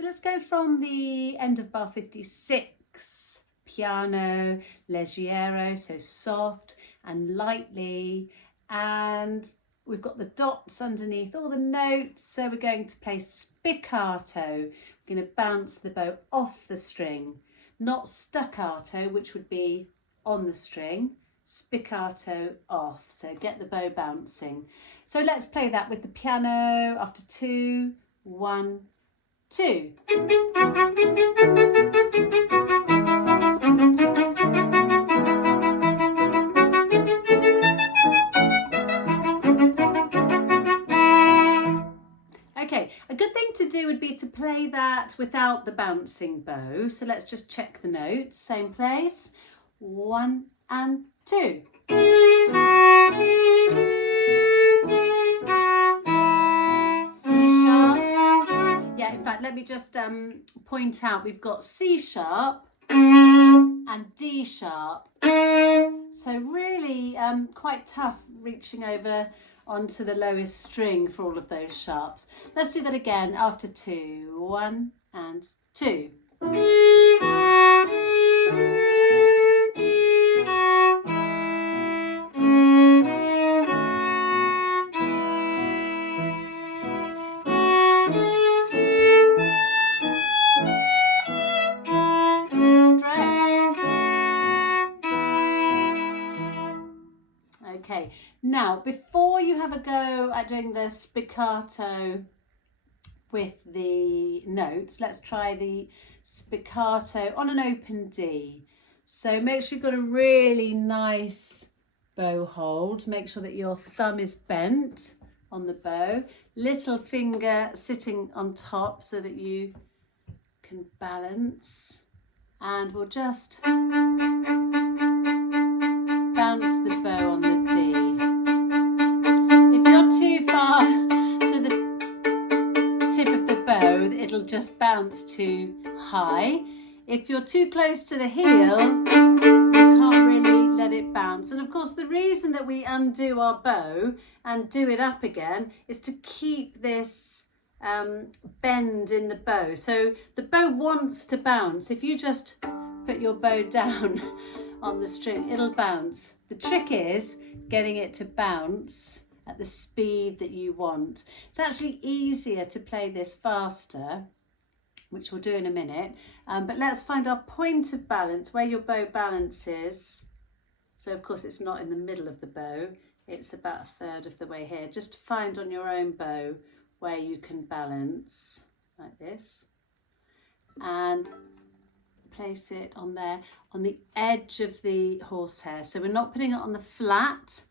So let's go from the end of bar 56, piano, leggero, so soft and lightly, and we've got the dots underneath all the notes, so we're going to play spiccato. We're going to bounce the bow off the string, not staccato, which would be on the string, spiccato off, so get the bow bouncing. So let's play that with the piano after 2, 1, 2. Okay, a good thing to do would be to play that without the bouncing bow. So let's just check the notes. Same place. 1 and 2. C sharp. Yeah, in fact, let me just point out we've got C sharp and D sharp. So really quite tough reaching over onto the lowest string for all of those sharps. Let's do that again after 2. 1 and 2. Okay, now before you have a go at doing the spiccato with the notes, let's try the spiccato on an open D. So make sure you've got a really nice bow hold. Make sure that your thumb is bent on the bow, little finger sitting on top so that you can balance, and we'll just bounce the bow on the D. If you're too far to the tip of the bow, it'll just bounce too high. If you're too close to the heel, you can't really let it bounce. And of course, the reason that we undo our bow and do it up again is to keep this bend in the bow. So the bow wants to bounce. If you just put your bow down on the string, it'll bounce. The trick is getting it to bounce at the speed that you want. It's actually easier to play this faster, which we'll do in a minute, but let's find our point of balance, where your bow balances. So of course it's not in the middle of the bow, it's about 1/3 of the way here. Just find on your own bow where you can balance, like this, and place it on there, on the edge of the horsehair. So we're not putting it on the flat,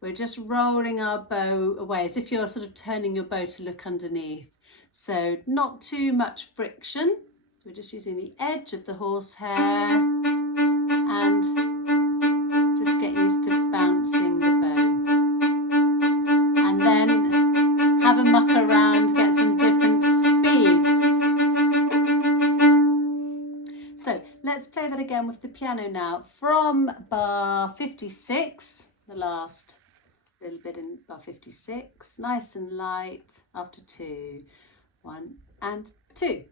we're just rolling our bow away as if you're sort of turning your bow to look underneath. So not too much friction. We're just using the edge of the horsehair and just get used to bouncing the bow. And then have a muck around, get some different speeds. So let's play that again with the piano now. From bar 56, the last little bit in bar 56, nice and light after 2. 1 and 2.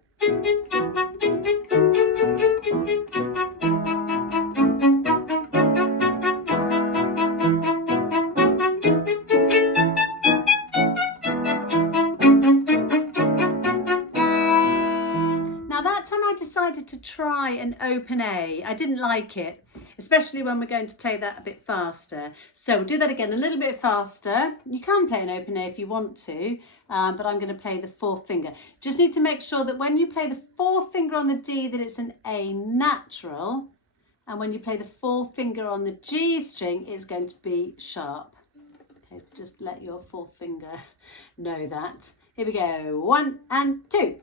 Now that time I decided to try an open A. I didn't like it, especially when we're going to play that a bit faster. So we'll do that again a little bit faster. You can play an open A if you want to, but I'm going to play the 4th finger. Just need to make sure that when you play the 4th finger on the D that it's an A natural, and when you play the 4th finger on the G string it's going to be sharp. Okay, so just let your 4th finger know that. Here we go, 1 and 2.